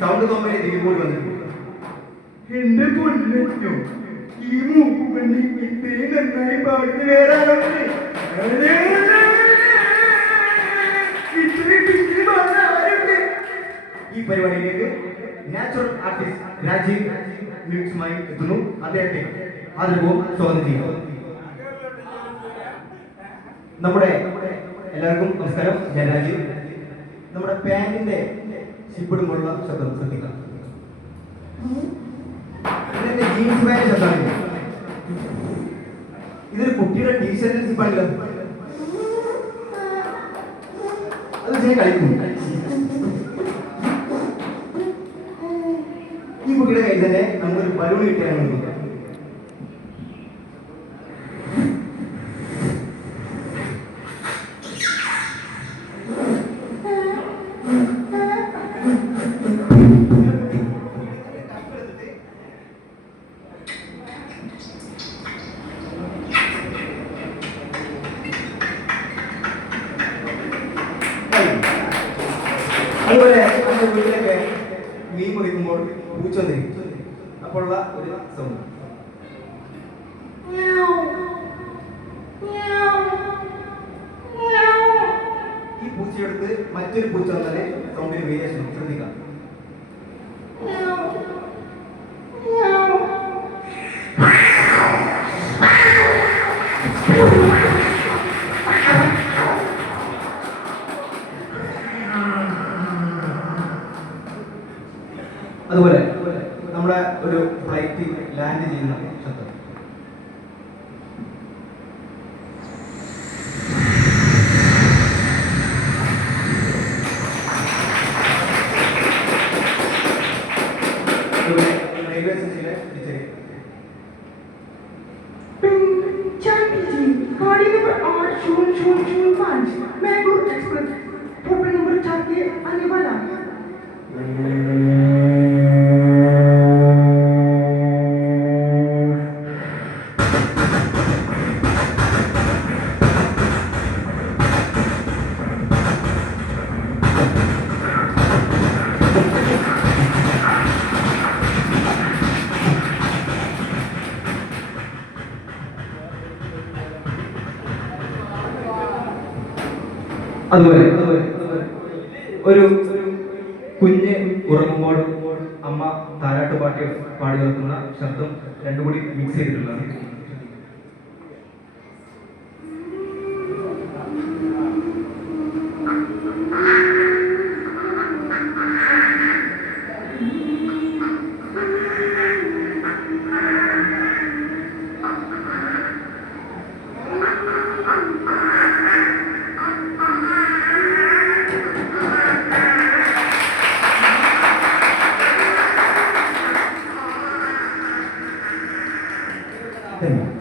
Sound തോമ്പലേ തിരികൂടി വന്നിട്ടുണ്ട്. എന്റെ പൊന്നു ഈ മൂക്കുപണി ഇത്രയും നന്നായി പാടുന്ന വേറെ ഈ പരിപാടിയിലേക്ക് നാച്ചുറൽ ആർട്ടിസ്റ്റ് രാജീവ് മ്യൂസിക്കുമായി എത്തുന്നു. അദ്ദേഹത്തെ ആദരവും സ്വാഗതം ചെയ്യുന്നു. നമ്മുടെ എല്ലാവർക്കും നമസ്കാരം. ഞാൻ രാജീവ്. നമ്മുടെ പാന്റിന്റെ ശിപ്പിടുമ്പോഴുള്ള ശബ്ദം ശ്രദ്ധിക്കാം. ജീൻസ് പാന്റ് ശബ്ദമാണ് ഇതൊരു കുട്ടിയുടെ ടീഷർട്ടിൽ ശിപ്പാണല്ലോ അത് ചെയ്യാൻ കളിക്കും. ഈ കുട്ടിയുടെ കയ്യിൽ തന്നെ നമുക്കൊരു ബലൂൺ കിട്ടിയാണ് നോക്കാം. അതുപോലെ നമ്മുടെ വീട്ടിലൊക്കെ മീൻ പൊളിക്കുമ്പോൾ പൂച്ച വന്നിരിക്കും അപ്പോഴുള്ള ഒരു സൗണ്ട് ഈ പൂച്ചയെടുത്ത് മറ്റൊരു പൂച്ച വന്നാലേ സൗണ്ടിന് വേരിയേഷൻ ശ്രദ്ധിക്കാം അതുപോലെ നമ്മുടെ ഒരു ഫ്ലൈറ്റ് ലാൻഡ് ചെയ്യുന്ന ശബ്ദം അതുപോലെ റെയിൽവേ സ്റ്റേഷനിലെ തിരിച്ചറിയൽ गाड़ी नंबर आठ शून्य शून्य शून्य पाँच मैंगलोर एक्सप्रेस അതുപോലെ ഒരു കുഞ്ഞ് ഉറങ്ങുമ്പോൾ അമ്മ താരാട്ട് പാട്ടി പാടി നിൽക്കുന്ന ശബ്ദം രണ്ടും കൂടി മിക്സ് ചെയ്തിട്ടുള്ളതാണ്. থাকতেন না